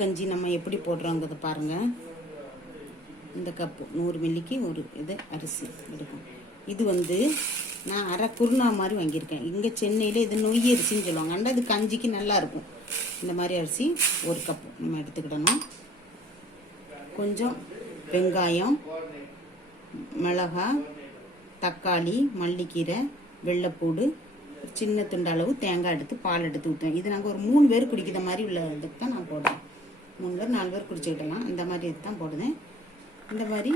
கஞ்சி நம்ம எப்படி போடுறோங்கிறத பாருங்கள். இந்த கப்பு 100 மில்லிக்கு ஒரு இது அரிசி இருக்கும். இது வந்து நான் அரை குருணா மாதிரி வாங்கியிருக்கேன். இங்கே சென்னையில் இது நொய் அரிசின்னு சொல்லுவாங்க. ஆனால் இது கஞ்சிக்கு நல்லாயிருக்கும். இந்த மாதிரி அரிசி 1 கப்பு நம்ம எடுத்துக்கிடணும். கொஞ்சம் வெங்காயம், மிளகாய், தக்காளி, மல்லிக்கீரை, வெள்ளைப்பூடு, சின்ன துண்டு அளவு தேங்காய் எடுத்து பால் எடுத்து ஊற்றுவேன். இது நாங்கள் ஒரு 3 பேர் குடிக்கிற மாதிரி உள்ள இதுக்கு தான் நான் போடுறேன். 3 பேர் 4 பேர் குடிச்சுக்கிடலாம். இந்த மாதிரி இது தான் போடுவேன். இந்த மாதிரி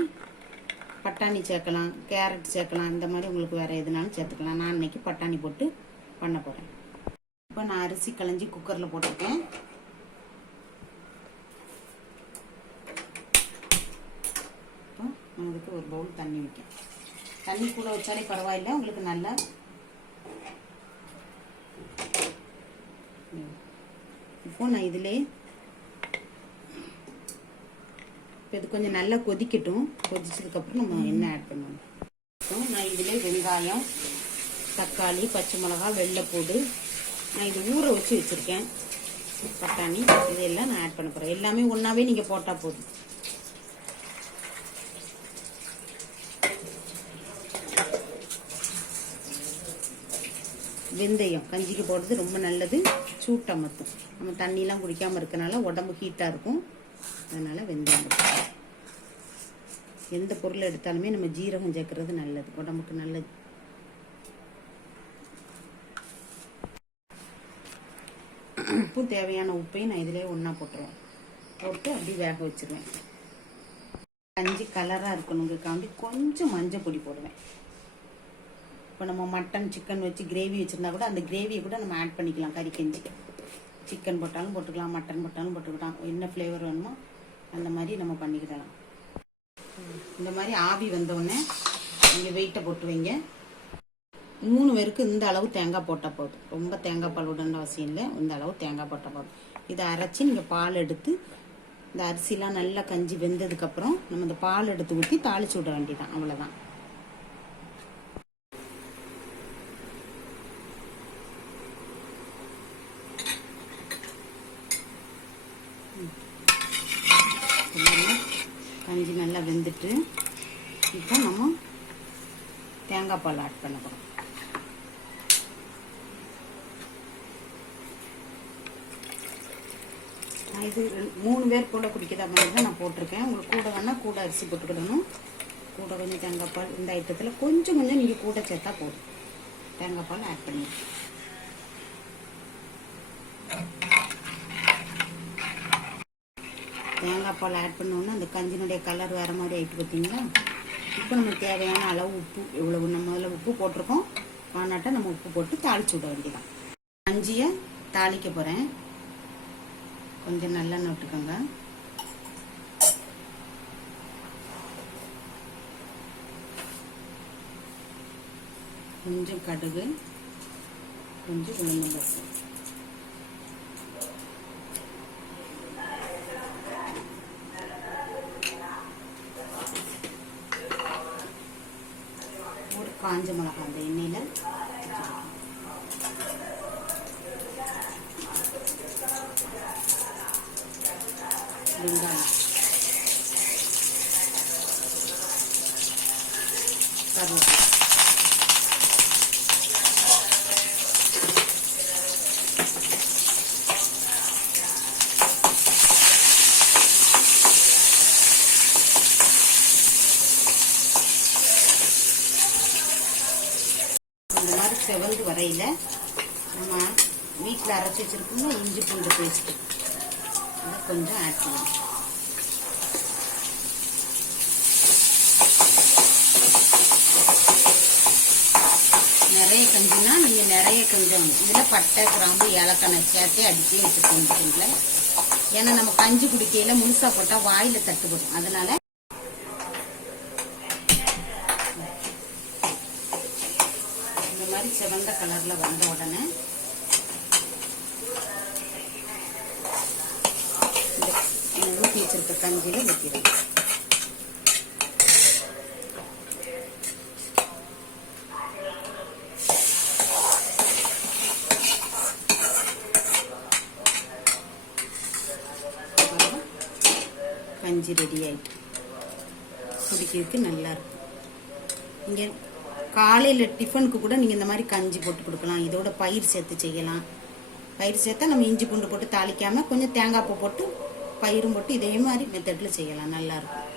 பட்டாணி சேர்க்கலாம், கேரட் சேர்க்கலாம். இந்த மாதிரி உங்களுக்கு வேறு எதுனாலும் சேர்த்துக்கலாம். நான் இன்னைக்கு பட்டாணி போட்டு பண்ண போகிறேன். இப்போ நான் அரிசி களைஞ்சி குக்கரில் போட்டிருக்கேன். இப்போ நான் அதுக்கு ஒரு பவுல் தண்ணி வைக்கேன். தண்ணி கூட வச்சாலே பரவாயில்லை, உங்களுக்கு நல்லா. இப்போ நான் இதிலே இப்போ இது கொஞ்சம் நல்லா கொதிக்கட்டும். கொதிச்சதுக்கப்புறம் நம்ம எண்ணெய் ஆட் பண்ணுவோம். நான் இதிலே வெங்காயம், தக்காளி, பச்சை மிளகாய், வெள்ளைப்பூடு, நான் இது ஊற வச்சு வச்சுருக்கேன். பட்டாணி இதெல்லாம் நான் ஆட் பண்ண போகிறேன். எல்லாமே ஒன்றாவே நீங்கள் போட்டால் போதும். வெந்தயம் கஞ்சிக்கு போடுறது ரொம்ப நல்லது. சூட்டை மொத்தம் நம்ம தண்ணியெலாம் குடிக்காமல் இருக்கனால உடம்பு ஹீட்டாக இருக்கும். அதனால் வெந்தயம் எந்த பொருளை எடுத்தாலுமே நம்ம ஜீரகம் சேர்க்கறது நல்லது, உடம்புக்கு நல்லது. உப்பு தேவையான உப்பையும் நான் இதிலே ஒன்றா போட்டுருவேன். போட்டு அப்படி வேக வச்சுருவேன். கஞ்சி கலராக இருக்கணுங்கிறக்காண்டி கொஞ்சம் மஞ்சள் பொடி போடுவேன். இப்போ நம்ம மட்டன் சிக்கன் வச்சு கிரேவி வச்சுருந்தா கூட அந்த கிரேவியை கூட நம்ம ஆட் பண்ணிக்கலாம். கறி கஞ்சி சிக்கன் போட்டாலும் போட்டுக்கலாம், மட்டன் போட்டாலும் போட்டுக்கலாம். என்ன ஃப்ளேவர் வேணுமோ அந்த மாதிரி நம்ம பண்ணிக்கிடலாம். இந்த மாதிரி ஆவி வந்தோடனே நீங்கள் வெயிட்டை போட்டு வைங்க. 3 பேருக்கு இந்த அளவு தேங்காய் போட்டால் போதும். ரொம்ப தேங்காய் பால் விடணுன்ற அவசியம் இல்லை. இந்த அளவு தேங்காய் போட்டால் போதும். இதை அரைச்சி நீங்கள் பால் எடுத்து இந்த அரிசிலாம் நல்லா கஞ்சி வெந்ததுக்கப்புறம் நம்ம இந்த பால் எடுத்து ஊற்றி தாளிச்சு விட வேண்டியதான். அவ்வளோதான். கஞ்சி நல்லா வெந்துட்டு இப்போ நம்ம தேங்காய் பால் ஆட் பண்ண போகிறோம். நான் இது 3 பேர் கூட குடிக்கிற மாதிரி தான் நான் போட்டிருக்கேன். உங்களுக்கு கூட வேணால் கூட அரிசி போட்டுக்கிடணும். கூட கொஞ்சம் தேங்காய் பால் இந்த ஐட்டத்தில் கொஞ்சம் நீங்கள் கூட சேர்த்தா போதும். தேங்காய் பால் ஆட் பண்ணிடுறேன். தேங்காய் பால் ஆட் பண்ணோன்னா அந்த கஞ்சினுடைய கலர் வேறு மாதிரி ஆகிட்டு பார்த்தீங்களா. இப்போ நம்ம தேவையான அளவு உப்பு இவ்வளவு நம்ம அதில் உப்பு போட்டிருக்கோம். ஆனாட்டா நம்ம உப்பு போட்டு தாளிச்சு விட வேண்டியதான். கஞ்சியை தாளிக்க போகிறேன். கொஞ்சம் நல்லெண்ணெய் விட்டுக்கோங்க. கொஞ்சம் கடுகு, கொஞ்சம் உளுந்தம்பருப்பு, காஞ்ச மிளகாய் அந்த எண்ணெயில், வெங்காயம், கருவேப்பிலை, இந்த மாதிரி செவந்து வரையில் நம்ம வீட்டில் அரைச்சி வச்சுருக்கோம்னா இஞ்சி பூண்டு பேஸ்ட்டு அதை கொஞ்சம் ஆட் பண்ணணும். நிறைய கஞ்சினா நீங்கள் நிறைய கொஞ்சம் இதில் பட்டை, கிராம்பு, ஏலக்காய் சேர்த்தே அடிச்சே வச்சுருக்கோங்க. ஏன்னா நம்ம கஞ்சி குடிக்கையில் முழுசாக போட்டால் வாயில் தட்டுப்படும். அதனால இந்த மாதிரி செவந்த கலரில் வந்த உடனே இந்த ஊற்றி வச்சிருக்க கஞ்சியில் ஊற்றிடுங்க. கஞ்சி ரெடி ஆகிட்டு குடிக்கிறதுக்கு நல்லா இருக்கும். நீங்கள் காலையில் டிஃபனுக்கு கூட நீங்கள் இந்த மாதிரி கஞ்சி போட்டு கொடுக்கலாம். இதோட பயிர் சேர்த்து செய்யலாம். பயிர் சேர்த்தா நம்ம இஞ்சி பூண்டு போட்டு தாளிக்காமல் கொஞ்சம் தேங்காய் பூ போட்டு பயிரும் போட்டு இதே மாதிரி மெத்தடில் செய்யலாம். நல்லாயிருக்கும்.